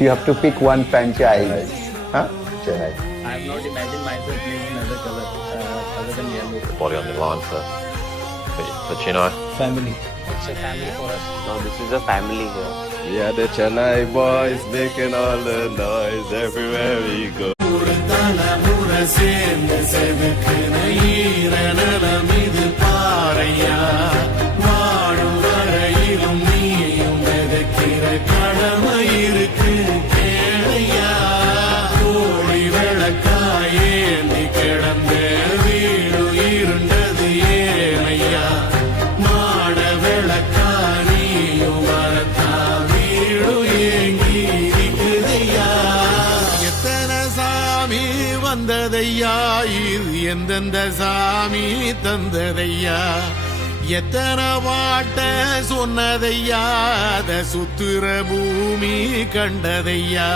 You have to pick one franchise. Huh? Chennai. I have not imagined myself playing in other color other than yellow. The body on the line for Chennai. Family. It's a family for us. No, this is a family here. We are the Chennai boys making all the noise everywhere we go. வந்ததையா இது எந்தெந்த சாமி தந்ததையா எத்தனை பாட்ட சொன்னதையா அத சுத்துற பூமி கண்டதையா